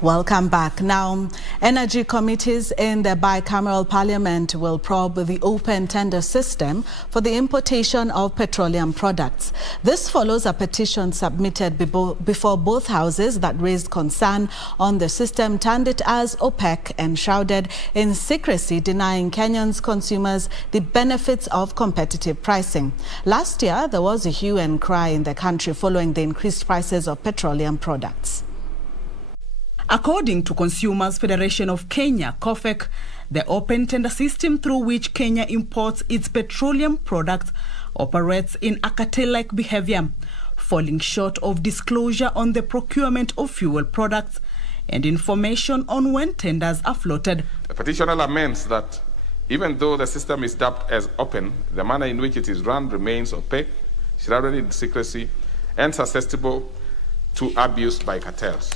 Welcome back. Now, energy committees in the bicameral parliament will probe the open tender system for the importation of petroleum products. This follows a petition submitted before both houses that raised concern on the system, termed it as opaque and shrouded in secrecy, denying Kenyan consumers the benefits of competitive pricing. Last year, there was a hue and cry in the country following the increased prices of petroleum products. According to Consumers Federation of Kenya, KBC, the open tender system through which Kenya imports its petroleum products operates in a cartel-like behavior, falling short of disclosure on the procurement of fuel products and information on when tenders are floated. The petitioner laments that even though the system is dubbed as open, the manner in which it is run remains opaque, shrouded in secrecy, and susceptible to abuse by cartels.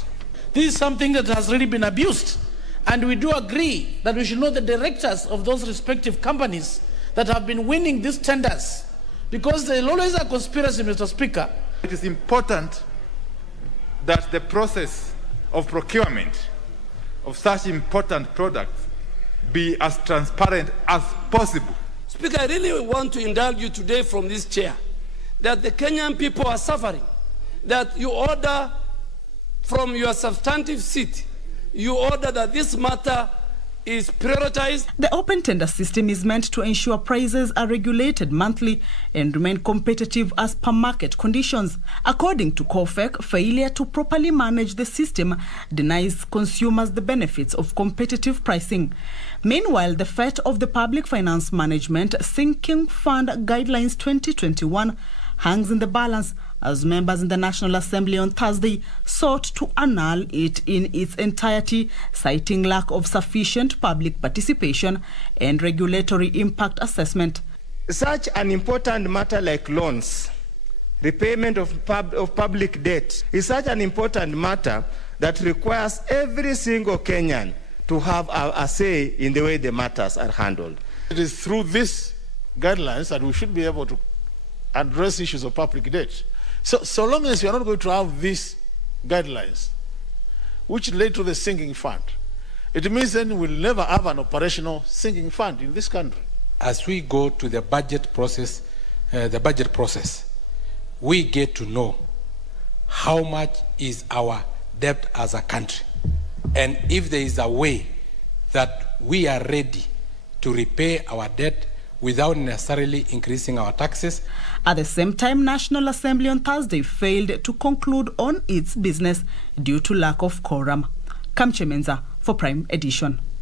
This is something that has really been abused, and we do agree that we should know the directors of those respective companies that have been winning these tenders, because there is always a conspiracy, Mr. Speaker. It is important that the process of procurement of such important products be as transparent as possible. Speaker, I really want to indulge you today from this chair that the Kenyan people are suffering, that you order from your substantive seat, you order that this matter is prioritized. The open tender system is meant to ensure prices are regulated monthly and remain competitive as per market conditions. According to KBC, failure to properly manage the system denies consumers the benefits of competitive pricing. Meanwhile, the fate of the Public Finance Management Sinking Fund Guidelines 2021 hangs in the balance as members in the National Assembly on Thursday sought to annul it in its entirety, citing lack of sufficient public participation and regulatory impact assessment. Such an important matter like loans, repayment of public debt, is such an important matter that requires every single Kenyan to have a say in the way the matters are handled. It is through these guidelines that we should be able to address issues of public debt. So long as we are not going to have these guidelines, which led to the sinking fund, it means then we'll never have an operational sinking fund in this country. As we go to the budget process, we get to know how much is our debt as a country, and if there is a way that we are ready to repay our debt without necessarily increasing our taxes. At the same time, National Assembly on Thursday failed to conclude on its business due to lack of quorum. Kamche Menza for Prime Edition.